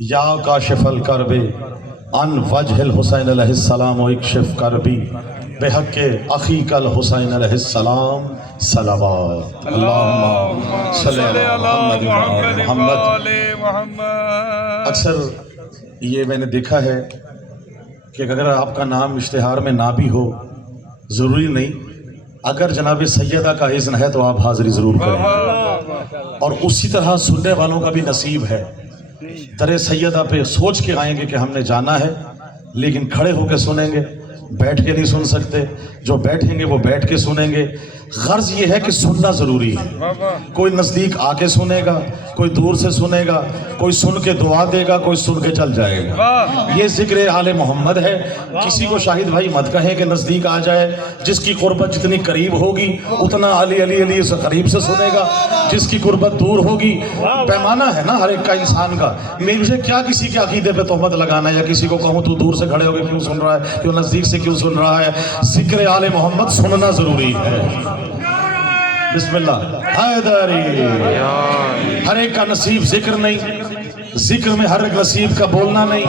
یا کاشف الکرب عن وجہ الحسین علیہ السلام و اکشف کربی بحق اخیک الحسین علیہ السلام صلوات اللہم صلی علی محمد۔ اکثر یہ میں نے دیکھا ہے کہ اگر آپ کا نام اشتہار میں نہ بھی ہو، ضروری نہیں، اگر جناب سیدہ کا اذن ہے تو آپ حاضری ضرور کریں، اور اسی طرح سننے والوں کا بھی نصیب ہے، در سیدہ پہ سوچ کے آئیں گے کہ ہم نے جانا ہے، لیکن کھڑے ہو کے سنیں گے، بیٹھ کے نہیں سن سکتے، جو بیٹھیں گے وہ بیٹھ کے سنیں گے۔ غرض یہ ہے کہ سننا ضروری ہے، کوئی نزدیک آ کے سنے گا، کوئی دور سے سنے گا، کوئی سن کے دعا دے گا، کوئی سن کے چل جائے گا۔ یہ ذکر آل محمد ہے، کسی کو شاہد بھائی مت کہیں کہ نزدیک آ جائے، جس کی قربت جتنی قریب ہوگی اتنا علی علی علی سے قریب سے سنے گا، جس کی قربت دور ہوگی، پیمانہ ہے نا ہر ایک کا انسان کا۔ مجھے کیا کسی کے عقیدے پہ تہمت لگانا، یا کسی کو کہوں تو دور سے کھڑے ہو کے کیوں سن رہا ہے، کیوں نزدیک سے کیوں سن رہا ہے۔ ذکر آل محمد سننا ضروری ہے۔ بسم اللہ حیدری۔ ہر ایک کا نصیب ذکر نہیں، ذکر میں ہر ایک نصیب کا بولنا نہیں۔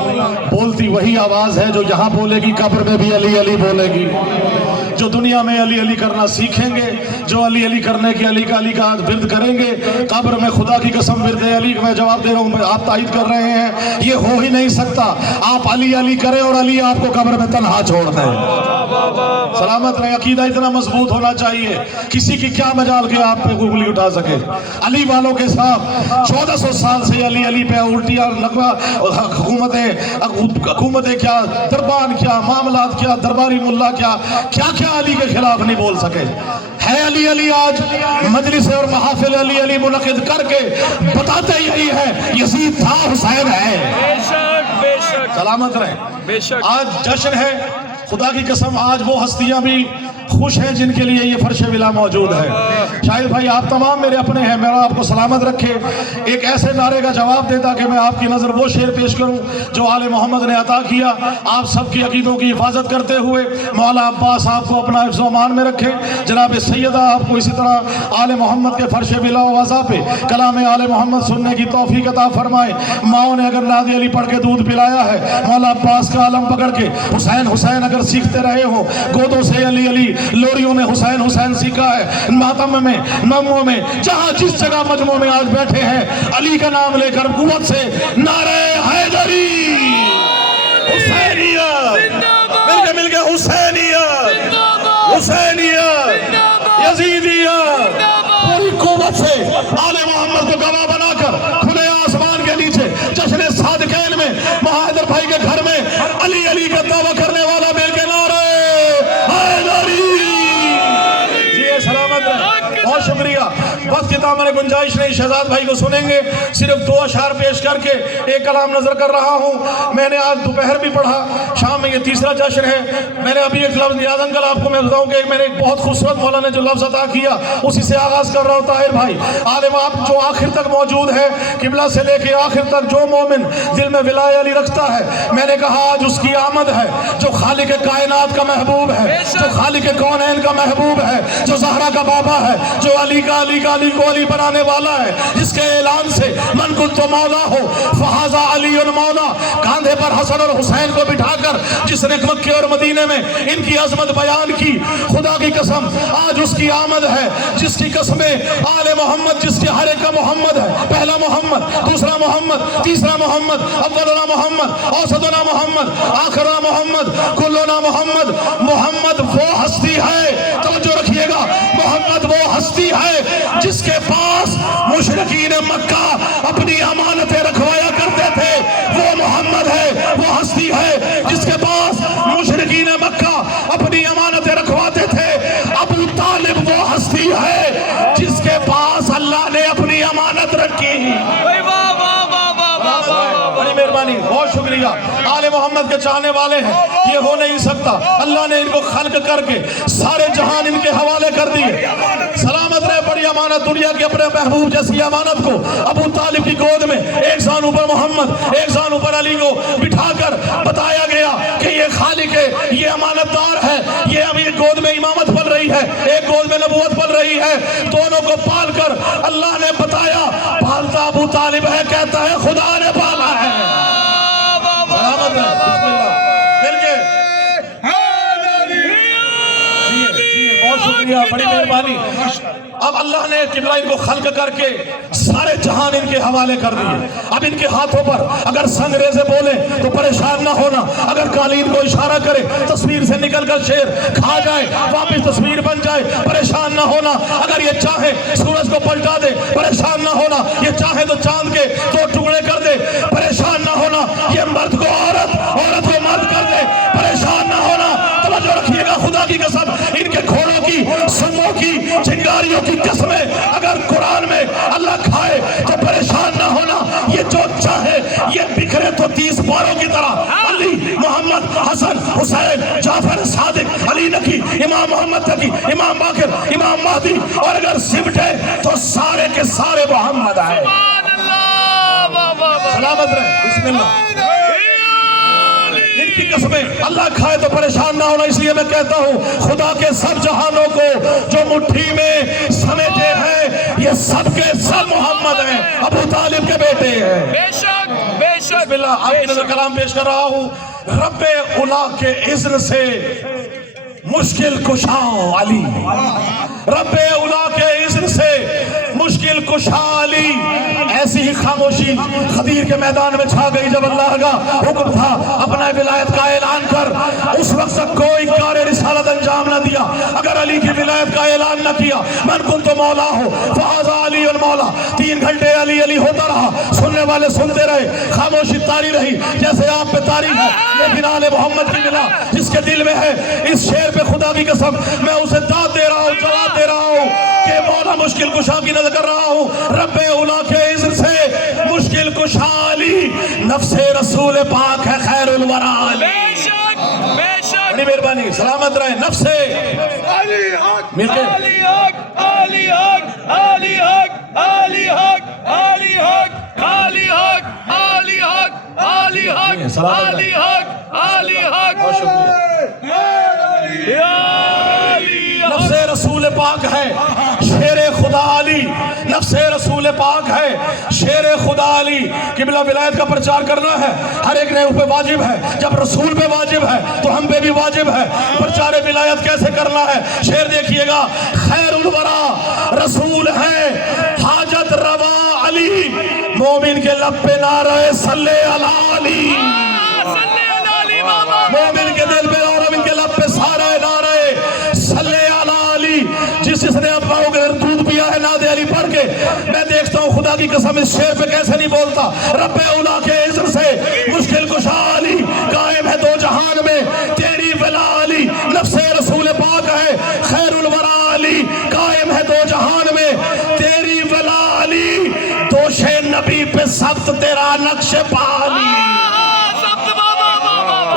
بولتی وہی آواز ہے جو یہاں بولے گی، قبر میں بھی علی علی بولے گی۔ جو دنیا میں علی علی کرنا سیکھیں گے، جو علی علی کرنے کی علی کا ورد کریں گے، قبر میں خدا کی قسم ورد علی میں جواب دے رہا ہوں، آپ تائید کر رہے ہیں، یہ ہو ہی نہیں سکتا۔ آپ علی علی کریں اور علی آپ کو قبر میں تنہا چھوڑ دیں۔ سلامت رہے، عقیدہ اتنا مضبوط ہونا چاہیے، کسی کی کیا مجال کے آپ پہ انگلی اٹھا سکے۔ علی والوں کے ساتھ 1400 سال سے علی علی پہ الٹیاں لگوا، حکومتیں کیا، دربان کیا، معاملات کیا، درباری ملا کیا علی کے خلاف نہیں بول سکے۔ ہے علی علی آج مجلس اور محافل علی علی منعقد کر کے بتاتے یہی ہے، یزید تھا، حسین ہے۔ سلامت رہے۔ آج جشن ہے، خدا کی قسم آج وہ ہستیاں بھی خوش ہیں جن کے لیے یہ فرش ولا موجود ہے۔ شاہد بھائی آپ تمام میرے اپنے ہیں، میرا آپ کو سلامت رکھے۔ ایک ایسے نعرے کا جواب دیتا کہ میں آپ کی نظر وہ شعر پیش کروں جو آل محمد نے عطا کیا۔ آپ سب کی عقیدوں کی حفاظت کرتے ہوئے مولا عباس آپ کو اپنا حفظ و امان میں رکھے، جناب سیدہ آپ کو اسی طرح آل محمد کے فرش ولا و وضع پہ کلام آل محمد سننے کی توفیق عطا فرمائے۔ ماؤں نے اگر نادی علی پڑھ کے دودھ پلایا ہے، مولا عباس کا علم پکڑ کے حسین حسین اگر سیکھتے رہے ہو، گودوں سے علی علی، لوریوں نے حسین حسین سیکھا ہے، ماتم میں، نموں میں، جہاں جس جگہ مجمع میں آج بیٹھے ہیں، علی کا نام لے کر قوت سے نعرہ حیدری، حسینیت، مل کے حسینیت، حسینیت، یزیدیت، پوری قوت سے آل محمد کو گواہ بنا کر کھلے آسمان کے نیچے جشن صادقین میں مہاجر بھائی کے گھر میں علی علی کا دعویٰ کرنے والا مل کے نعرہ حیدری۔ بہت شکریہ۔ وقت کی تعمیر گنجائش نہیں، شہزاد بھائی کو سنیں گے، صرف 2 اشعار پیش کر کے ایک کلام نظر کر رہا ہوں۔ میں نے آج دوپہر بھی پڑھا، شام میں یہ تیسرا جشن ہے۔ میں نے ابھی ایک لفظ یاد انکل آپ کو میں بتاؤں کہ میں نے ایک بہت خوبصورت مولا نے جو لفظ عطا کیا اسی سے آغاز کر رہا ہوں۔ طاہر بھائی عالم آپ جو آخر تک موجود ہے، قبلہ سے لے کے آخر تک جو مومن دل میں ولایہ علی رکھتا ہے، میں نے کہا آج اس کی آمد ہے، جو خالق کائنات کا محبوب ہے، جو خالق کونین کا محبوب ہے، جو زہرا کا بابا ہے، جو علی کا علی کو علی بنانے والا ہے، جس کے اعلان سے من کنت مولا ہو فہذا علی مولا، کاندھے پر حسن اور حسین کو بٹھا کر جس نے مکے اور مدینے میں ان کی عظمت بیان کی، خدا کی قسم آج اس کی آمد ہے، جس کی قسمیں آل محمد، جس کے ہر ایک کا محمد ہے، پہلا محمد، دوسرا محمد، تیسرا محمد، اولنا محمد، اوسطنا محمد، آخرنا محمد، کلنا محمد۔ محمد وہ ہستی ہے، توجہ رکھیے گا، محمد وہ ہستی ہے جس کے پاس مشرکین مکہ اپنی امانتیں رکھوایا کرتے تھے، وہ محمد ہے، وہ ہستی ہے جس کے پاس مشرکین مکہ اپنی امانتیں رکھواتے تھے۔ ابو طالب وہ ہستی ہے جس کے پاس اللہ نے اپنی امانت رکھی۔ بڑی مہربانی، بہت شکریہ۔ آل محمد کے چاہنے والے ہیں، یہ ہو نہیں سکتا، اللہ نے ان کو خلق کر کے سارے جہان ان کے حوالے کر دیے۔ سلامت رہے، بڑی امانت دنیا کے اپنے محبوب جیسی امانت کو ابو طالب کی گود میں ایک زانو پر محمد ایک زانو پر علی کو بٹھا کر بتایا گیا کہ یہ خالق ہے، یہ امانت دار ہے، یہ اب ایک گود میں امامت پل رہی ہے، ایک گود میں نبوت پل رہی ہے۔ دونوں کو پال کر اللہ نے بتایا، پالتا ابو طالب ہے، کہتا ہے خدا نے پالا ہے۔ بڑی مہربانی. اب اللہ نے قبلہ ان کو خلق کر کے سارے جہان ان کے حوالے کر دیے. اب ان کے ہاتھوں پر اگر سنگریزے بولے تو پریشان نہ ہونا. اگر قالین کو اشارہ کرے تصویر سے نکل کر شیر کھا جائے واپس تصویر بن جائے پریشان نہ ہونا. اگر یہ چاہے سورج کو پلٹا دے پریشان نہ ہونا. یہ چاہے تو چاند کے 2 ٹکڑے کر دے پریشان نہ ہونا. یہ مرد کو عورت عورت کو مرد کر دے پریشان نہ ہونا. توجہ رکھیے گا خدا کی قسم ان کے گھوڑوں کی سنگوں کی چنگاریوں کی قسمیں اگر قرآن میں اللہ کھائے تو پریشان نہ ہونا. یہ جو چاہے یہ بکھرے تو 30 پاروں کی طرح علی محمد حسن حسین جعفر صادق علی نقی امام محمد تقی امام باقر امام مہدی اور اگر سمٹے تو سارے کے سارے محمد آئے. سلامت رہے. بسم اللہ. ان کی قسمیں اللہ کھائے تو پریشان نہ ہونا. اس لیے میں کہتا ہوں خدا کے سب جہانوں کو جو مٹھی میں سمیٹے ہیں یہ سب کے سب محمد ہیں ابو طالب کے بیٹے ہیں. بے شک بے شک. بسم اللہ. آپ کی نظر کلام پیش کر رہا ہوں. رب اولا کے اذن سے مشکل کشا علی. رب اولا کے اذن سے مشکل کشا علی. ایسی ہی خاموشی خدیر کے میدان میں چھا گئی جب اللہ کا حکم تھا اپنا ولایت کا اعلان کر. اس وقت تک کوئی کار رسالت انجام نہ دیا اگر علی کی ولایت کا اعلان نہ کیا. من کنت مولا ہو فہذا علی المولا. 3 گھنٹے علی علی ہوتا رہا. سننے والے سنتے رہے. خاموشی طاری رہی جیسے آپ پہ طاری ہے. لیکن آل محمد کی ملا جس کے دل میں ہے اس شعر پہ خدا کی قسم میں اسے داد دے رہا ہوں جواب دے رہا ہوں کہ مولا مشکل کشا کی نظر کر رہا ہوں. رب اولا کے اذن سے مشکل کشا علی. نفس رسول پاک ہے خیر الورا علی. بے شک بے شک. بڑی مہربانی. سلامت رہے. نفس علی حق علی حق علی حق علی حق علی حق علی حق علی حق علی حق علی حق علی حق علی حق. بہت شکریہ. نفس رسول پاک ہے شیر خدا علی. نفس رسول پاک ہے شیر خدا علی. قبلہ ولایت کا پرچار کرنا ہے ہر ایک نے پہ واجب ہے. جب رسول پہ واجب ہے تو ہم پہ بھی واجب ہے. پرچار ولایت کیسے کرنا ہے شیر دیکھیے گا. خیر الورا رسول ہے حاجت روا علی. مومن کے لب پہ نعرہ صلی اللہ علی. مومن کے دل پہ اور مومن کے لب پہ سارا نعرہ صلی اللہ علی. جس نے اب پاؤں کے دودھ پیا ہے ناد علی پڑھ کے میں دیکھتا ہوں خدا کی قسم اس شعر پہ کیسے نہیں بولتا. رب اولا کے عزت سے مشکل کشا علی قائم ہے 2 جہان میں تیری ولا علی. نفس رسول پاک ہے خیر الورا علی قائم ہے 2 جہان میں تیری ولا علی. دوش نبی پہ سخت تیرا نقش پالی.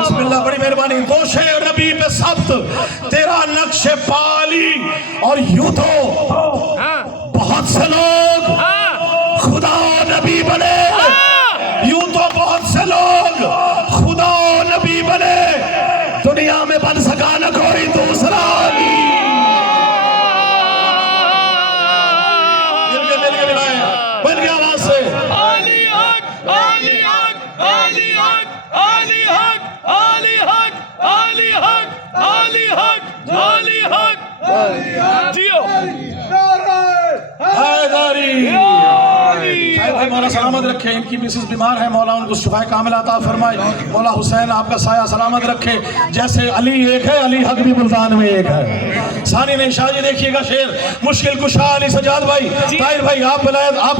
بسم اللہ. بڑی مہربانی. دوش نبی پہ سخت تیرا نقش پالی. اور یوں تو بہت سے لوگ خدا و نبی بنے. یوں تو بہت سے لوگ خدا و نبی بنے. دنیا میں بن سکا نہ کوئی دوسرا علی. بن گیا آواز سے علی حق علی حق علی حق علی حق علی حق علی حق علی حق علی حق جیو حیدری. مولا سلامت رکھے. ان کی مسز بیمار ہے مولا ان کو شفا کامل عطا فرمائے. مولا حسین آپ کا سایہ سلامت رکھے. جیسے علی ایک ہے علی حق بھی ملتان میں ایک ہے. ثانی نے شاہ جی دیکھیے گا شعر مشکل کشا علی. سجاد بھائی طاہر بھائی آپ ولایت آپ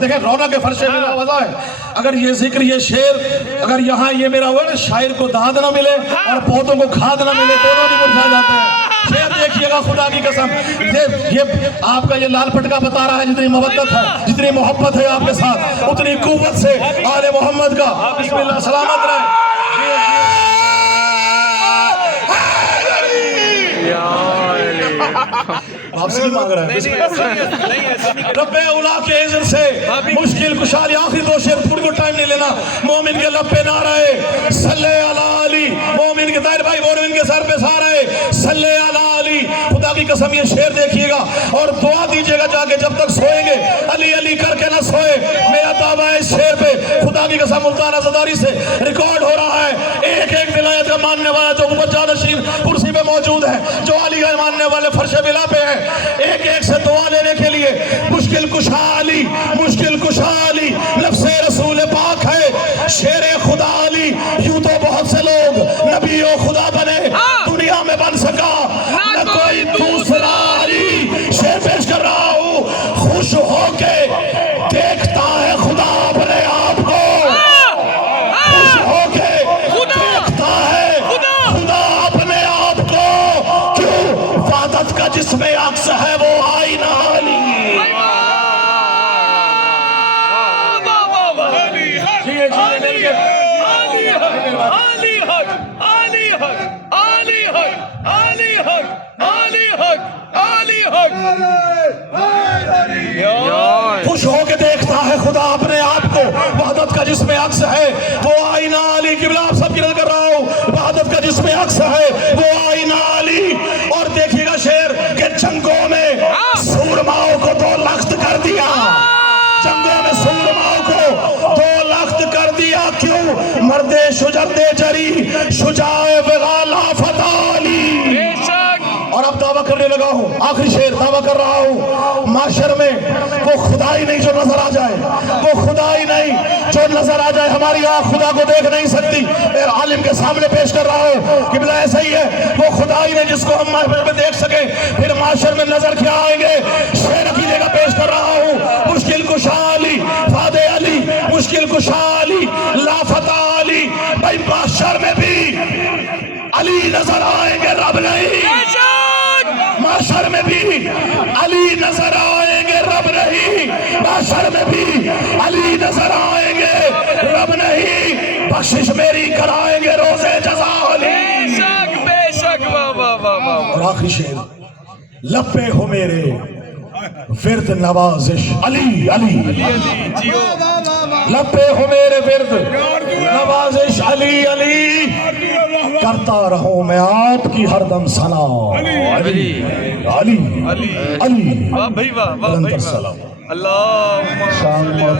دیکھیں رونق کے فرش ملا وضع ہے. اگر یہ ذکر یہ شعر اگر یہاں یہ میرا ورڈ شاعر کو داد نہ ملے اور پودوں کو کھاد نہ ملے دونوں بھی مرجھا جاتے ہیں. شعر دیکھیے گا خدا کی قسم. یہ آپ کا یہ لال پٹکا بتا رہا ہے جتنی محبت ہے جتنی محبت ہے آپ کے ساتھ اتنی قوت سے آل محمد کا. بسم اللہ. سلامت رہے. آپ سے مانگ رہا ہے. رب اولا کے عزت سے مشکل کشالی. آخری 2 شعر پھر کو ٹائم نہیں لینا. مومن کے لب پہ نعرہ ہے صلی اللہ علی. مومن کے طاہر بھائی مومن کے سر پہ سارا ہے صلی اللہ علی. خدا کی قسم یہ شعر دیکھیے گا اور دعا دیجیے گا جا کے جب تک سوئیں گے علی علی کر کے نہ سوئے. میرا دعویٰ ہے اس شعر پہ خدا کی قسم ملتان عزاداری سے ریکارڈ ہو رہا ہے. ایک ایک ولایت کا ماننے والا جو اوپر جانشین کرسی پہ موجود ہیں جو علی گڑھ ماننے والے فرش بلا پہ ہیں، ایک ایک سے دعا لینے کے لیے مشکل کشا علی، مشکل کشا علی، لفظ رسول پاک ہے، شیر خدا علی۔ یوں تو بہت سے لوگ نبی و خدا بنے، دنیا میں بن سکا نہ کوئی دوسرا علی۔ شیر پیش کر رہا ہوں، خوش ہو کے دیکھتا ہے خدا اپنے آپ کو، خوش ہو کے دیکھتا ہے خدا اپنے آپ کو، کیوں؟ وحدت کا جس میں عکس ہے وہ آئینہ علی۔ خوش ہو کے دیکھتا ہے خدا اپنے آپ کو، وحدت کا جس میں عکس ہے وہ آئینہ علی۔ قبلہ آپ سب کی نظر کر رہا ہوں، وحدت کا جس میں عکس ہے وہ آئینہ علی۔ اور دیکھیے گا شیر کہ جنگوں میں سورماؤں کو 2 لخت کر دیا، جنگوں میں سورماؤں کو 2 لخت کر دیا، کیوں؟ مرد شجرد جری شجاع وغالا فتح علی۔ اور اب دعویٰ کرنے لگا ہوں، آخری شیر دعویٰ کر رہا ہوں، معاشر میں وہ خدائی نہیں جو نظر آ جائے، وہ خدائی نہیں جو نظر آ جائے، ہماری آنکھ خدا کو دیکھ نہیں سکتی، ایک عالم کے سامنے پیش کر رہا ہوں کہ بلا ایسا ہی ہے، وہ خدائی نہیں جس کو ہم معاشر میں دیکھ سکیں، پھر معاشر میں نظر کیا آئیں گے؟ شیر کی جگہ پیش کر رہا ہوں، مشکل کشا علی، فاد علی، مشکل کشا علی، لافتہ علی۔ بھائی معاشر میں بھی علی نظر آئیں گے، رب نہیں۔ معاشر میں بھی علی نظر آئیں گے، رب نہیں۔ معاشر میں بھی علی نظر آئیں گے، رب نہیں۔ بخشش میری کرائیں گے روزے جزا علی۔ بے شک اور آخری شیر، لب پہ ہو میرے ورد نوازش علی علی، لب پہ ہو میرے ورد نوازش علی علی، کرتا رہوں میں آپ کی ہر دم ثنا علی علی علی علی۔ واہ بھائی واہ، واہ بھائی واہ، اللہم